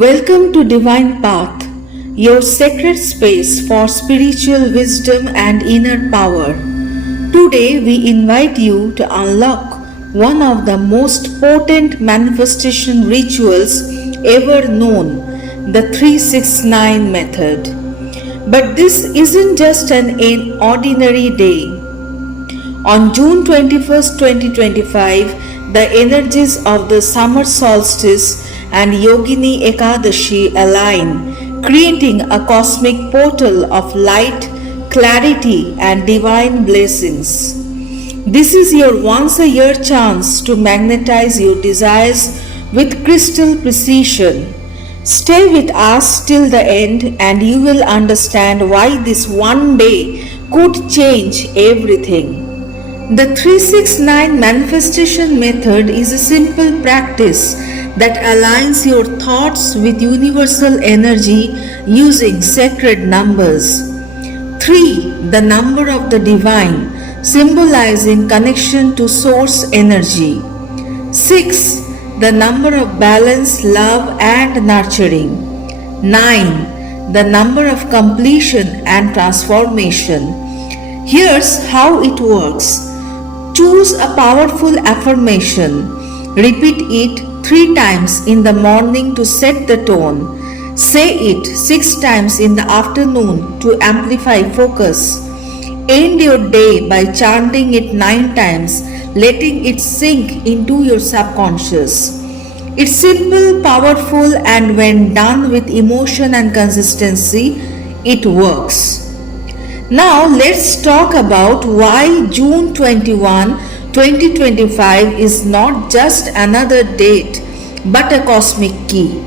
Welcome to Divine Path, your sacred space for spiritual wisdom and inner power. Today we invite you to unlock one of the most potent manifestation rituals ever known, the 369 method. But this isn't just an ordinary day. On June 21st, 2025, the energies of the summer solstice and Yogini Ekadashi align, creating a cosmic portal of light, clarity, and divine blessings. This is your once a year chance to magnetize your desires with crystal precision. Stay with us till the end, and you will understand why this one day could change everything. The 369 manifestation method is a simple practice that aligns your thoughts with universal energy using sacred numbers. 3, the number of the divine, symbolizing connection to source energy. 6, the number of balance, love, and nurturing. 9, the number of completion and transformation. Here's how it works. Choose a powerful affirmation. Repeat it 3 times in the morning to set the tone. Say it 6 times in the afternoon to amplify focus. End your day by chanting it 9 times, letting it sink into your subconscious. It's simple, powerful, and when done with emotion and consistency, it works. Now let's talk about why June 21, 2025 is not just another date but a cosmic key.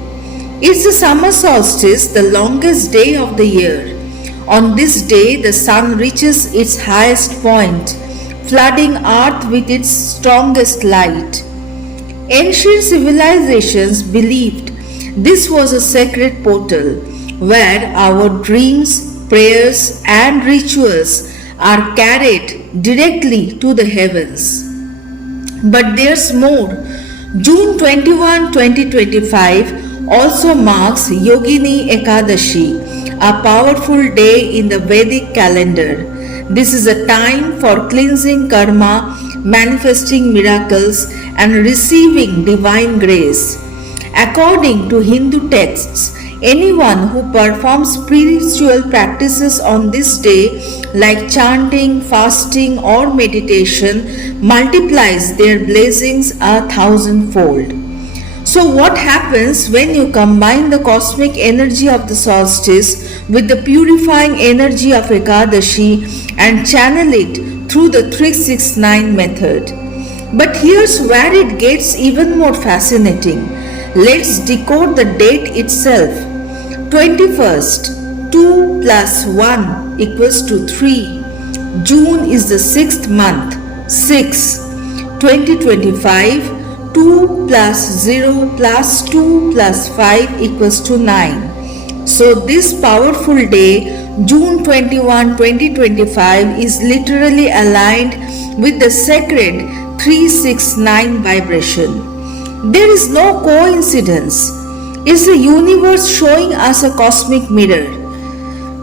It's the summer solstice, the longest day of the year. On this day, the sun reaches its highest point, flooding earth with its strongest light. Ancient civilizations believed this was a sacred portal where our dreams, prayers, and rituals are carried directly to the heavens. But there's more. June 21, 2025 also marks Yogini Ekadashi, a powerful day in the Vedic calendar. This is a time for cleansing karma, manifesting miracles, and receiving divine grace. According to Hindu texts, anyone who performs spiritual practices on this day, like chanting, fasting, or meditation, multiplies their blessings 1,000-fold. So, what happens when you combine the cosmic energy of the solstice with the purifying energy of Ekadashi and channel it through the 369 method? But here's where it gets even more fascinating. Let's decode the date itself. 21st, 2 plus 1 equals to 3. June is the 6th month, 6. 2025, 2 plus 0 plus 2 plus 5 equals to 9. So this powerful day, June 21, 2025 is literally aligned with the sacred 369 vibration. There is no coincidence. It's the universe showing us a cosmic mirror.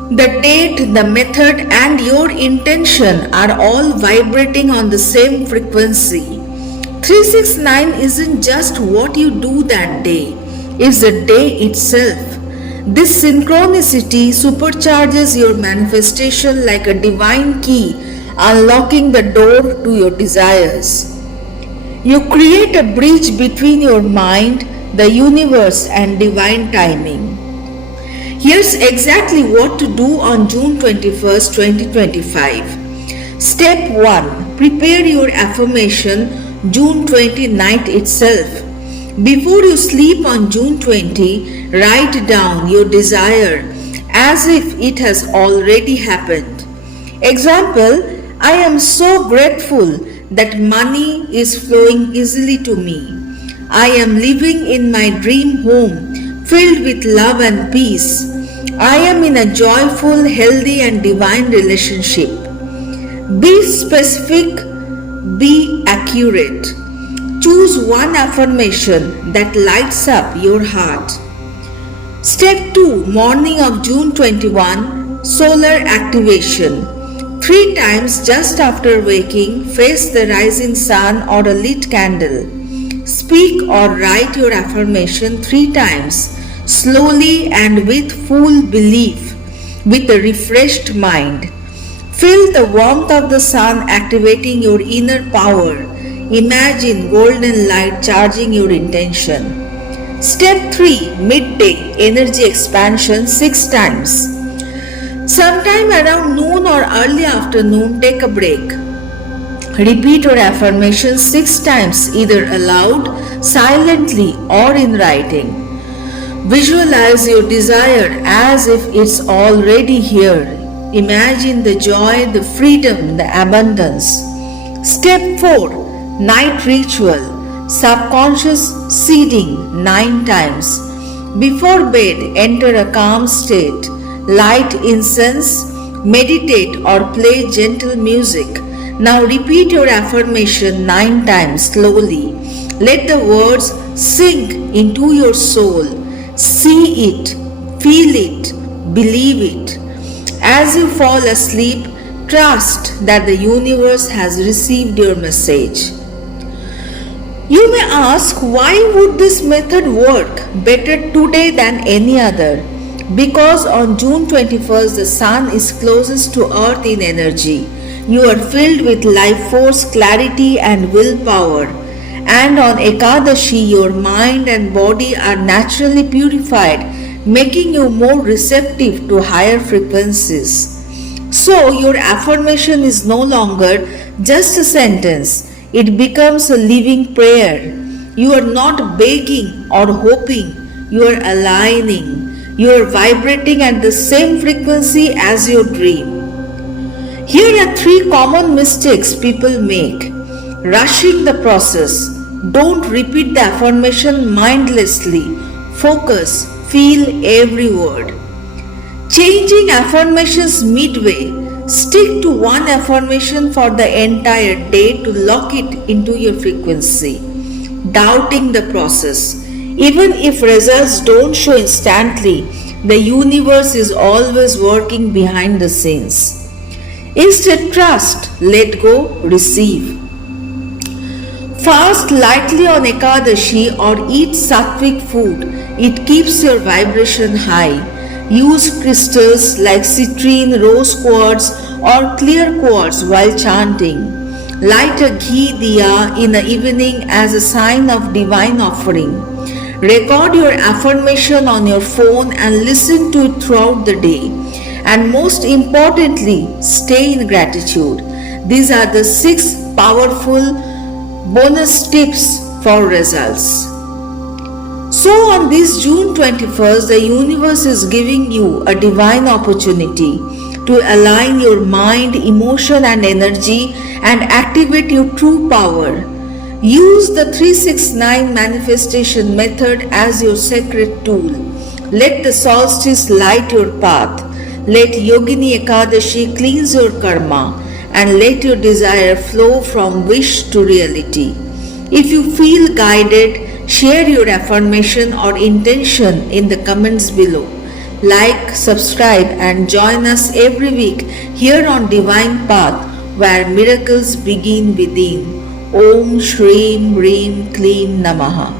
The date, the method, and your intention are all vibrating on the same frequency. 369 isn't just what you do that day, it's the day itself. This synchronicity supercharges your manifestation like a divine key, unlocking the door to your desires. You create a bridge between your mind, the universe, and divine timing. Here's exactly what to do on June 21st, 2025. Step 1. Prepare your affirmation June 29th itself. Before you sleep on June 20, write down your desire as if it has already happened. Example, I am so grateful that money is flowing easily to me. I am living in my dream home filled with love and peace. I am in a joyful, healthy, and divine relationship. Be specific, be accurate. Choose one affirmation that lights up your heart. Step 2, morning of June 21, solar activation. 3 times just after waking, face the rising sun or a lit candle. Speak or write your affirmation 3 times, slowly and with full belief, with a refreshed mind. Feel the warmth of the sun activating your inner power. Imagine golden light charging your intention. Step 3, midday energy expansion 6 times. Sometime around noon or early afternoon, take a break. Repeat your affirmation 6 times, either aloud, silently, or in writing. Visualize your desire as if it's already here. Imagine the joy, the freedom, the abundance. Step 4, night ritual, subconscious seeding 9 times. Before bed, enter a calm state. Light incense, meditate or play gentle music. Now repeat your affirmation 9 times slowly. Let the words sink into your soul. See it, feel it, believe it. As you fall asleep, trust that the universe has received your message. You may ask, why would this method work better today than any other? Because on June 21st, the sun is closest to earth in energy. You are filled with life force, clarity and willpower. And on Ekadashi, your mind and body are naturally purified, making you more receptive to higher frequencies. So your affirmation is no longer just a sentence. It becomes a living prayer. You are not begging or hoping. You are aligning. You are vibrating at the same frequency as your dream. Here are 3 common mistakes people make. Rushing the process. Don't repeat the affirmation mindlessly. Focus, feel every word. Changing affirmations midway. Stick to one affirmation for the entire day to lock it into your frequency. Doubting the process. Even if results don't show instantly, the universe is always working behind the scenes. Instead, trust, let go, receive. Fast lightly on Ekadashi or eat sattvic food. It keeps your vibration high. Use crystals like citrine, rose quartz or clear quartz while chanting. Light a ghee diya in the evening as a sign of divine offering. Record your affirmation on your phone and listen to it throughout the day. And most importantly, stay in gratitude. These are the 6 powerful bonus tips for results. So on this June 21st, the universe is giving you a divine opportunity to align your mind, emotion and energy and activate your true power. Use the 369 manifestation method as your sacred tool. Let the solstice light your path. Let Yogini Ekadashi cleanse your karma and let your desire flow from wish to reality. If you feel guided, share your affirmation or intention in the comments below. Like, subscribe and join us every week here on Divine Path where miracles begin within. Om Shreem Reem Kleem Namaha.